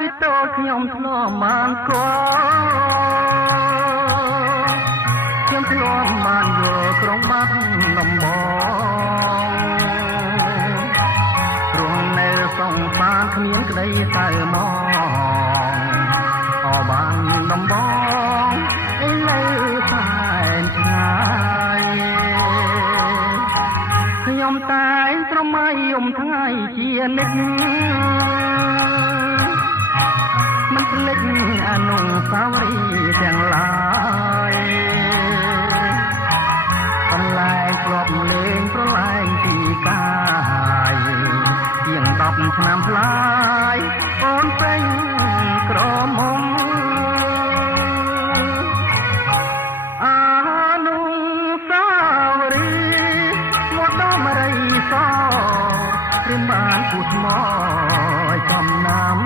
ពីតូចខ្ញុំធ្លាប់បានកខ្ញុំធ្លាប់បានយល់ក្រុងបាត់ដំបងព្រោះនៅសងបានគ្មានក្តីសៅមកអបានដំបងឥឡូវសែនឆ្ងាយខ្ញុំតែងត្រមៃយំថ្ងៃជានិច្ចមិនភ្លេចអនុស្សាវរីយ៍ទាំងឡាយបន្លែងធ្លាប់លេងប្រឡែងពីកាយជាង10ឆ្នាំផ្លាយអូនពេញក្រមុំអនុស្សាវរីយ៍មកដល់មរីសព្រាមបានគូថ្មចំណាំ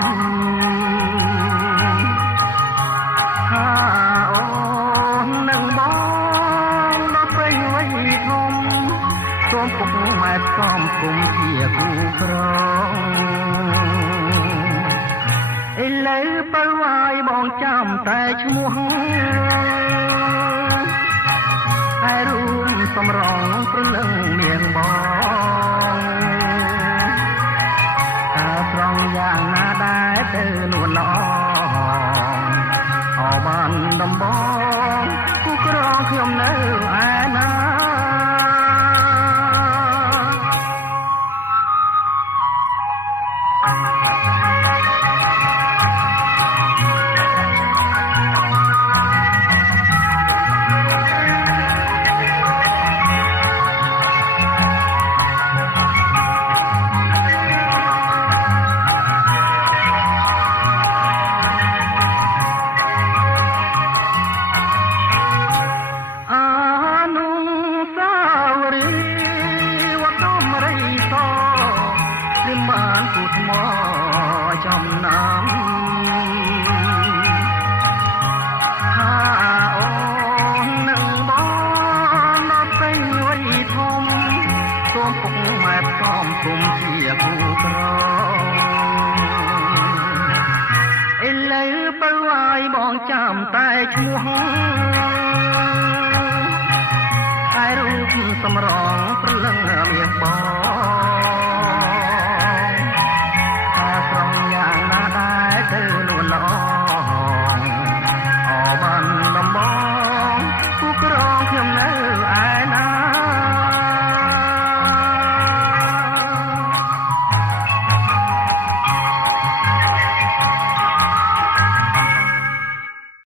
ថាអូននឹងបងដល់ពេញវ័យធំសូមពុកម៉ែផ្សំគុំជាគូក្រងឥឡូវបើវាយបងចាំតែឈ្មោះតែរួមសម្រងព្រលឹងនាងបងតើត្រង់យ៉ាងណាដែរទៅនួនល្អអបានដំបងគូក្រងខ្ញុំនៅឯណាបានគូថ្មចំណាំថាអូននឹងបងដល់ពេញវ័យធំសូមពុកម៉ែផ្សំគុំជាគូក្រងឥឡូវបើវាយបងចាំតែឈ្មោះតែរូបសម្រងព្រលឹងមាសបង